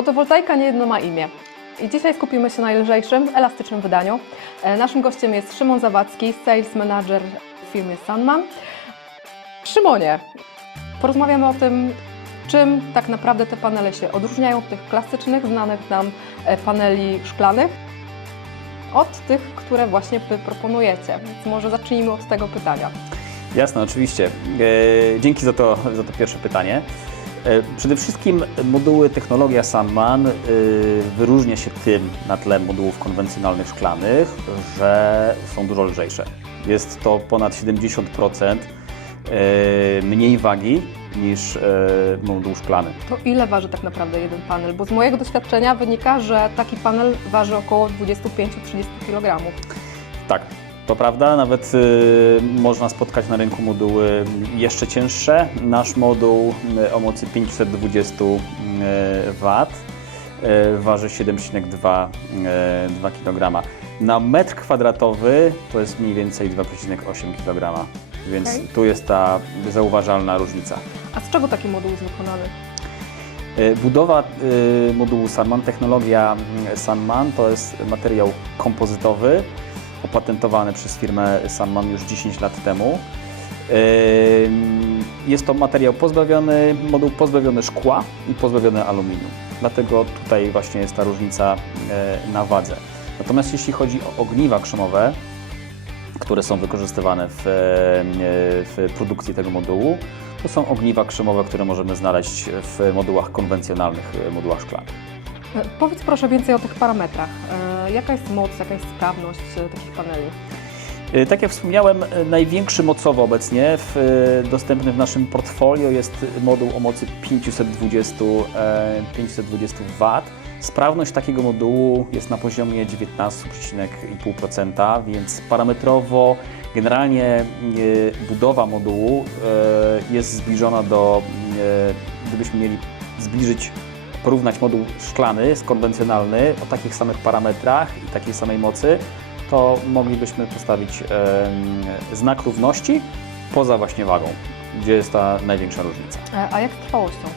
Fotowoltaika niejedno ma imię. I dzisiaj skupimy się na lżejszym, elastycznym wydaniu. E, Naszym gościem jest Szymon Zawadzki, Sales Manager w firmie Sunman. Szymonie, porozmawiamy o tym, czym tak naprawdę te panele się odróżniają od tych klasycznych, znanych nam e, paneli szklanych, od tych, które właśnie Wy proponujecie. Więc może zacznijmy od tego pytania. Jasne, oczywiście. E, Dzięki za to, za to pierwsze pytanie. E, Przede wszystkim moduły technologia Sandman e, wyróżnia się tym na tle modułów konwencjonalnych szklanych, że są dużo lżejsze. Jest to ponad 70% e, mniej wagi niż moduł szklany. To ile waży tak naprawdę jeden panel? Bo z mojego doświadczenia wynika, że taki panel waży około 25-30 kg. Tak, to prawda. Nawet y, można spotkać na rynku moduły jeszcze cięższe. Nasz moduł y, o mocy 520 y, W y, waży 7,2 y, 2 kg. Na metr kwadratowy to jest mniej więcej 2,8 kg. Więc Okej. tu jest ta zauważalna różnica. A z czego taki moduł jest wykonany? Y, Budowa modułu Sunman, technologia mm, Sunman to jest materiał kompozytowy opatentowany przez firmę Sunman już 10 lat temu. Jest to materiał pozbawiony, moduł pozbawiony szkła i pozbawiony aluminium. Dlatego tutaj właśnie jest ta różnica y, na wadze. Natomiast jeśli chodzi o ogniwa krzemowe, które są wykorzystywane w, e, w produkcji tego modułu, to są ogniwa krzemowe, które możemy znaleźć w modułach konwencjonalnych, e, modułach szklanych. Powiedz proszę więcej o tych parametrach. E, Jaka jest moc, jaka jest sprawność e, takich paneli? E, Tak jak wspomniałem, największy mocowo obecnie w, dostępny w naszym portfolio jest moduł o mocy 520, e, 520 W. Sprawność takiego modułu jest na poziomie 19,5%, więc parametrowo generalnie budowa modułu jest zbliżona do, gdybyśmy mieli zbliżyć, porównać moduł szklany z konwencjonalny o takich samych parametrach i takiej samej mocy, to moglibyśmy postawić znak równości poza właśnie wagą, gdzie jest ta największa różnica. E, A jak z trwałością?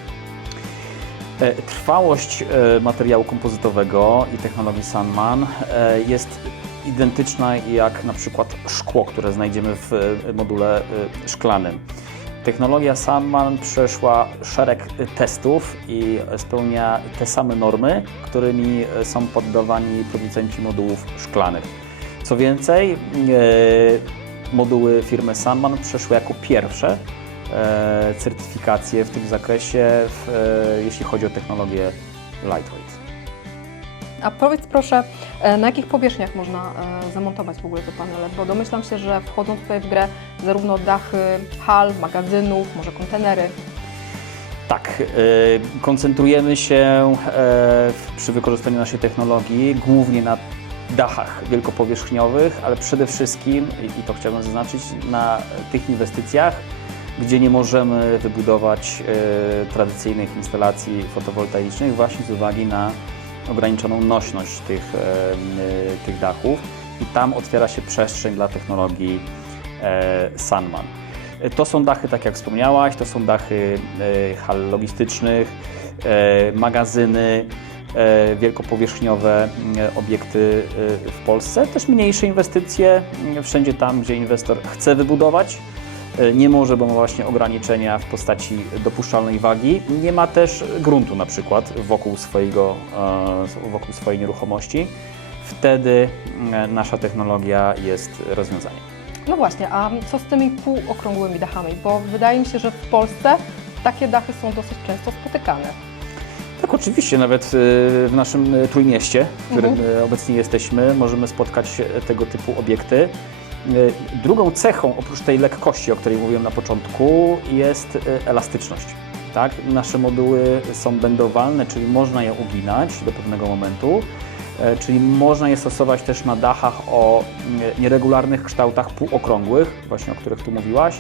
E, Trwałość e, materiału kompozytowego i technologii Sunman e, jest identyczna jak na przykład szkło, które znajdziemy w module szklanym. Technologia Sunman przeszła szereg testów i spełnia te same normy, którymi są poddawani producenci modułów szklanych. Co więcej, e, moduły firmy Sunman przeszły jako pierwsze e, certyfikacje w tym zakresie, e, jeśli chodzi o technologię lightweight. A powiedz proszę, e, na jakich powierzchniach można e, zamontować w ogóle te panele? Bo domyślam się, że wchodzą tutaj w grę zarówno dachy hal, magazynów, może kontenery. Tak, e, koncentrujemy się przy wykorzystaniu naszej technologii głównie na dachach wielkopowierzchniowych, ale przede wszystkim, i to chciałbym zaznaczyć, na tych inwestycjach, gdzie nie możemy wybudować tradycyjnych instalacji fotowoltaicznych właśnie z uwagi na ograniczoną nośność tych, e, e, tych dachów i tam otwiera się przestrzeń dla technologii e, Sunman. To są dachy, tak jak wspomniałaś, to są dachy hal logistycznych, magazyny, wielkopowierzchniowe m, obiekty w Polsce, też mniejsze inwestycje m, wszędzie tam, gdzie inwestor chce wybudować. E, Nie może, bo ma właśnie ograniczenia w postaci dopuszczalnej wagi. Nie ma też gruntu na przykład wokół, swojego, e, wokół swojej nieruchomości. Wtedy m, nasza technologia jest rozwiązaniem. No właśnie, a co z tymi półokrągłymi dachami? Bo wydaje mi się, że w Polsce takie dachy są dosyć często spotykane. Tak, oczywiście, nawet w naszym trójmieście, w którym y, obecnie jesteśmy, możemy spotkać e, tego typu obiekty. Y, Drugą cechą, oprócz tej lekkości, o której mówiłem na początku, jest y, elastyczność. Tak? Nasze moduły są bendowalne, czyli można je uginać do pewnego momentu, e, czyli można je stosować też na dachach o nieregularnych kształtach półokrągłych, właśnie o których tu mówiłaś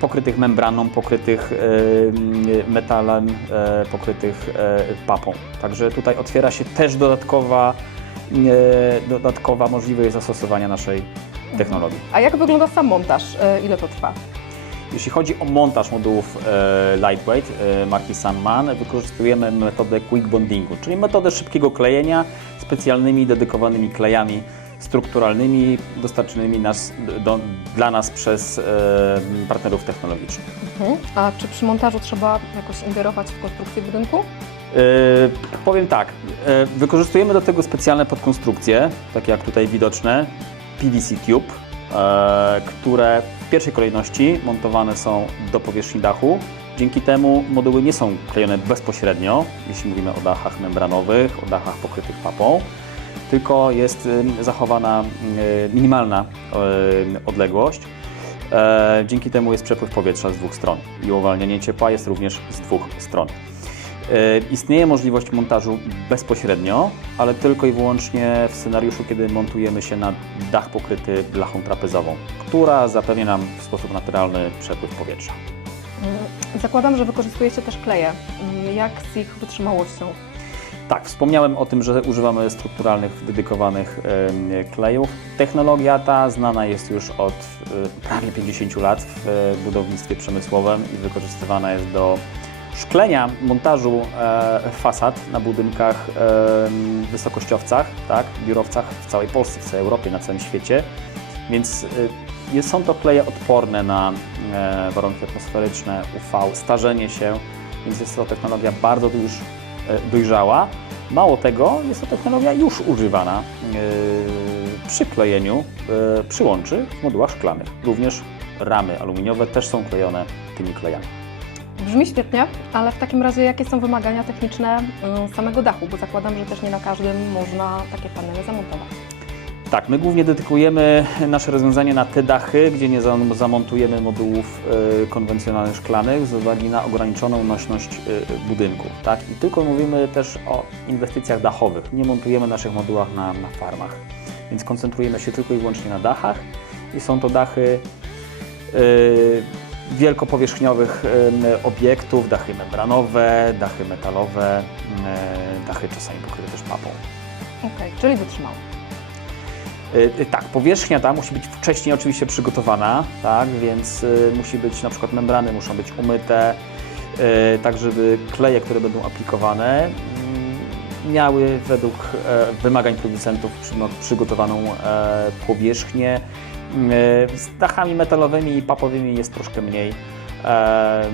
pokrytych membraną, pokrytych em, metalem, e, pokrytych e, papą. Także tutaj otwiera się też dodatkowa, e, dodatkowa możliwość zastosowania naszej technologii. A jak wygląda sam montaż? E, Ile to trwa? Jeśli chodzi o montaż modułów e, lightweight e, marki Sunman, wykorzystujemy metodę quick bondingu, czyli metodę szybkiego klejenia specjalnymi, dedykowanymi klejami strukturalnymi dostarczonymi nas, do, dla nas przez e, partnerów technologicznych. Mhm. A czy przy montażu trzeba jakoś ingerować w konstrukcję budynku? E, powiem tak, e, wykorzystujemy do tego specjalne podkonstrukcje, takie jak tutaj widoczne, PVC Tube, e, które w pierwszej kolejności montowane są do powierzchni dachu. Dzięki temu moduły nie są klejone bezpośrednio, jeśli mówimy o dachach membranowych, o dachach pokrytych papą, tylko jest zachowana minimalna odległość. Dzięki temu jest przepływ powietrza z dwóch stron i uwalnianie ciepła jest również z dwóch stron. E, Istnieje możliwość montażu bezpośrednio, ale tylko i wyłącznie w scenariuszu, kiedy montujemy się na dach pokryty blachą trapezową, która zapewnia nam w sposób naturalny przepływ powietrza. Mm, Zakładam, że wykorzystujecie też kleje. Mm, Jak z ich wytrzymałością? Tak, wspomniałem o tym, że używamy strukturalnych, dedykowanych klejów. Technologia ta znana jest już od e, prawie 50 lat w e, budownictwie przemysłowym i wykorzystywana jest do szklenia, montażu e, fasad na budynkach em, wysokościowcach, tak, biurowcach w całej Polsce, w całej Europie, na całym świecie. Więc e, są to kleje odporne na e, warunki atmosferyczne, UV, starzenie się, więc jest to technologia bardzo już e, dojrzała. Mało tego, jest to technologia już używana e, przy klejeniu e, przyłączy w modułach szklanych. Również ramy aluminiowe też są klejone tymi klejami. Brzmi świetnie, ale w takim razie jakie są wymagania techniczne mm, samego dachu? Bo zakładam, że też nie na każdym można takie panele zamontować. Tak, my głównie dedykujemy nasze rozwiązanie na te dachy, gdzie nie zam- zamontujemy modułów e, konwencjonalnych szklanych z uwagi na ograniczoną nośność e, budynku. Tak? I tylko mówimy też o inwestycjach dachowych. Nie montujemy naszych modułach na, na farmach. Więc koncentrujemy się tylko i wyłącznie na dachach i są to dachy e, wielkopowierzchniowych e, obiektów, dachy membranowe, dachy metalowe, e, dachy czasami pokryte też papą. Okej, czyli wytrzymało. Y, y, Tak, powierzchnia ta musi być wcześniej oczywiście przygotowana, tak, więc y, musi być na przykład membrany muszą być umyte, y, tak żeby kleje, które będą aplikowane, mm, miały według e, wymagań producentów przygotowaną e, powierzchnię. Y, Z dachami metalowymi i papowymi jest troszkę mniej. E,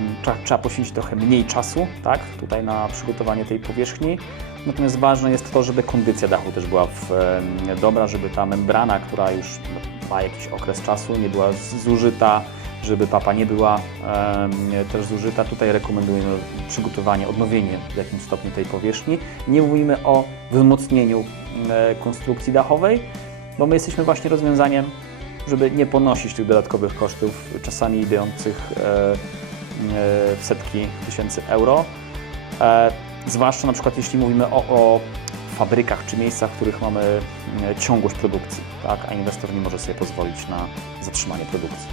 Trzeba, poświęcić trochę mniej czasu, tak, tutaj na przygotowanie tej powierzchni. Natomiast ważne jest to, żeby kondycja dachu też była w, dobra, żeby ta membrana, która już ma jakiś okres czasu, nie była zużyta, żeby papa nie była też zużyta. Tutaj rekomendujemy przygotowanie, odnowienie w jakimś stopniu tej powierzchni. Nie mówimy o wzmocnieniu e, konstrukcji dachowej, bo my jesteśmy właśnie rozwiązaniem, żeby nie ponosić tych dodatkowych kosztów, czasami idących e, e, w setki tysięcy euro. E, Zwłaszcza na przykład jeśli mówimy o, o fabrykach czy miejscach, w których mamy ciągłość produkcji, tak? a inwestor nie może sobie pozwolić na zatrzymanie produkcji.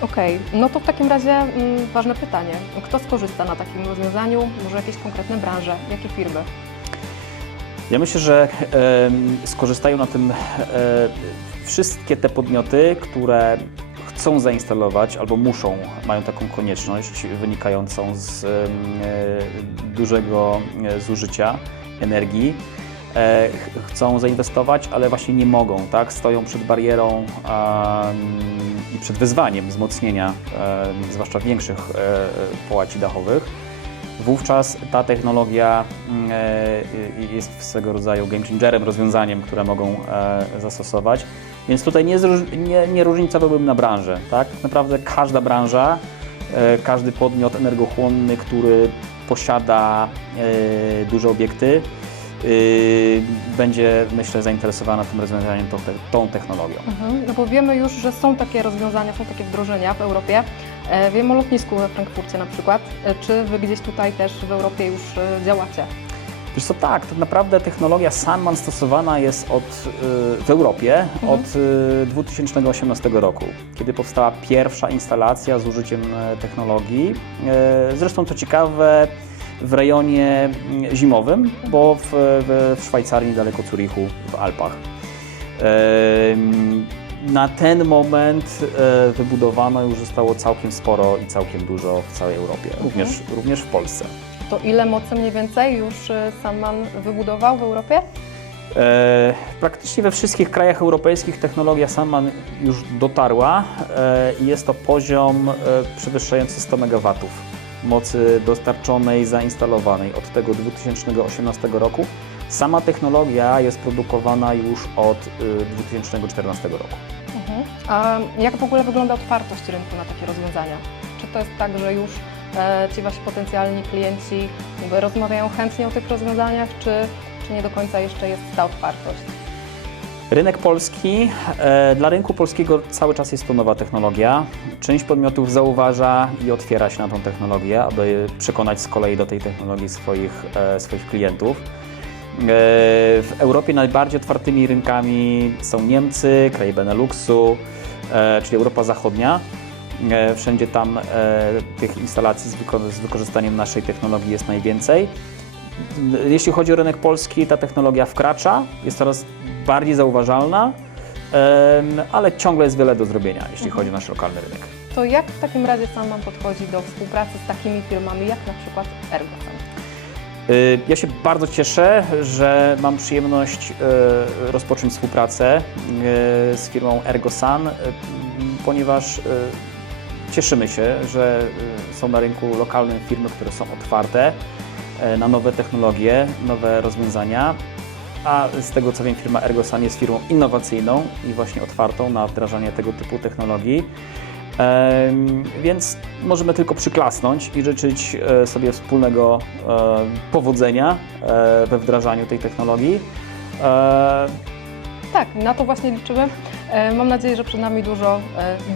Okej, no to w takim razie mm, ważne pytanie. Kto skorzysta na takim rozwiązaniu? Może jakieś konkretne branże? Jakie firmy? Ja myślę, że skorzystają na tym e, wszystkie te podmioty, które chcą zainstalować albo muszą, mają taką konieczność wynikającą z e, dużego e, zużycia energii. Ch- chcą zainwestować, ale właśnie nie mogą, tak? Stoją przed barierą i przed wyzwaniem wzmocnienia, zwłaszcza większych połaci dachowych. Wówczas ta technologia mm, e, jest swego rodzaju game changerem, rozwiązaniem, które mogą e, zastosować. Więc tutaj nie, nie, nie różnicowałbym na branżę. Tak? Naprawdę każda branża, e, każdy podmiot energochłonny, który posiada duże obiekty, będzie, myślę, zainteresowana tym rozwiązaniem, tą, tą technologią. Mhm. No bo wiemy już, że są takie rozwiązania, są takie wdrożenia w Europie. E, Wiem o lotnisku we Frankfurcie na przykład. E, Czy Wy gdzieś tutaj też w Europie już e, działacie? Wiesz co, tak, tak naprawdę technologia Sunman stosowana jest od, w Europie Mhm. od y, 2018 roku, kiedy powstała pierwsza instalacja z użyciem technologii. Zresztą co ciekawe, w rejonie mm, zimowym, bo w, w, w Szwajcarii, niedaleko Zurichu, w Alpach. Na ten moment e, wybudowano już zostało całkiem sporo i całkiem dużo w całej Europie, również, również w Polsce. To ile mocy mniej więcej już e, Sandman wybudował w Europie? E, praktycznie we wszystkich krajach europejskich technologia Sandman już dotarła e, i jest to poziom e, przewyższający 100 MW mocy dostarczonej, zainstalowanej od tego 2018 roku. Sama technologia jest produkowana już od e, 2014 roku. Mhm. A jak w ogóle wygląda otwartość rynku na takie rozwiązania? Czy to jest tak, że już e, ci wasi potencjalni klienci rozmawiają chętnie o tych rozwiązaniach, czy, czy nie do końca jeszcze jest ta otwartość? Rynek polski, e, dla rynku polskiego cały czas jest to nowa technologia. Część podmiotów zauważa i otwiera się na tą technologię, aby przekonać z kolei do tej technologii swoich, e, swoich klientów. E, w Europie najbardziej otwartymi rynkami są Niemcy, kraje Beneluxu, e, czyli Europa Zachodnia. E, Wszędzie tam tych instalacji z, wyko- z wykorzystaniem naszej technologii jest najwięcej. Jeśli chodzi o rynek polski, ta technologia wkracza, jest coraz bardziej zauważalna, ale ciągle jest wiele do zrobienia, jeśli chodzi o nasz lokalny rynek. To jak w takim razie Sandman podchodzi do współpracy z takimi firmami jak na przykład Ergosan? Y, Ja się bardzo cieszę, że mam przyjemność y, rozpocząć współpracę y, z firmą Ergosan, ponieważ cieszymy się, że są na rynku lokalne firmy, które są otwarte na nowe technologie, nowe rozwiązania. A z tego co wiem, firma Ergosan jest firmą innowacyjną i właśnie otwartą na wdrażanie tego typu technologii. Więc możemy tylko przyklasnąć i życzyć e, sobie wspólnego e, powodzenia e, we wdrażaniu tej technologii. Tak, na to właśnie liczymy. Mam nadzieję, że przed nami dużo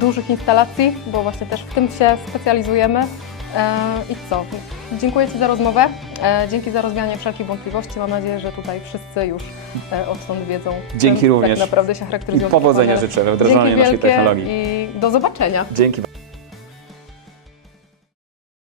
dużych instalacji, bo właśnie też w tym się specjalizujemy. E, I co? Dziękuję Ci za rozmowę. E, Dzięki za rozwianie wszelkich wątpliwości. Mam nadzieję, że tutaj wszyscy już e, odtąd wiedzą, Dzięki czym również. tak naprawdę się I charakteryzują. powodzenia technologie. życzę we wdrażaniu Dzięki naszej technologii. i do zobaczenia. Dzięki